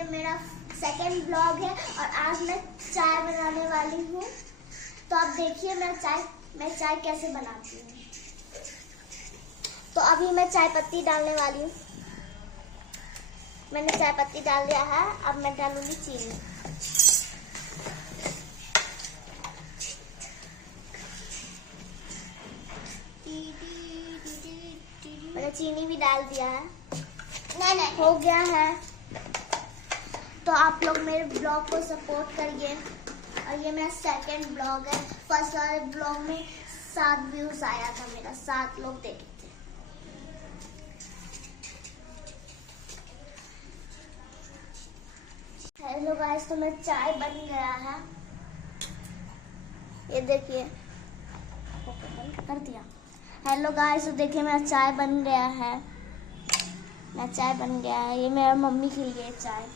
ये मेरा second blog है और आज मैं चाय बनाने वाली हूँ। तो आप देखिए मैं चाय कैसे बनाती हूँ। तो अभी मैं चाय पत्ती डालने वाली हूँ। मैंने चाय पत्ती डाल दिया है, अब मैं डालूंगी चीनी। मैंने चीनी भी डाल दिया है। नहीं हो गया है। तो आप लोग मेरे ब्लॉग को सपोर्ट करिए। और ये मेरा सेकंड ब्लॉग है। फर्स्ट वाले ब्लॉग में 7 व्यूज आया था मेरा, 7 लोग देखे थे। हेलो गाइस, तो मेरा चाय बन गया है, ये देखिए। कर दिया। हेलो गाइस, तो देखिए मेरा चाय बन गया है। मेरा चाय बन गया है। ये मेरा मम्मी के लिए चाय।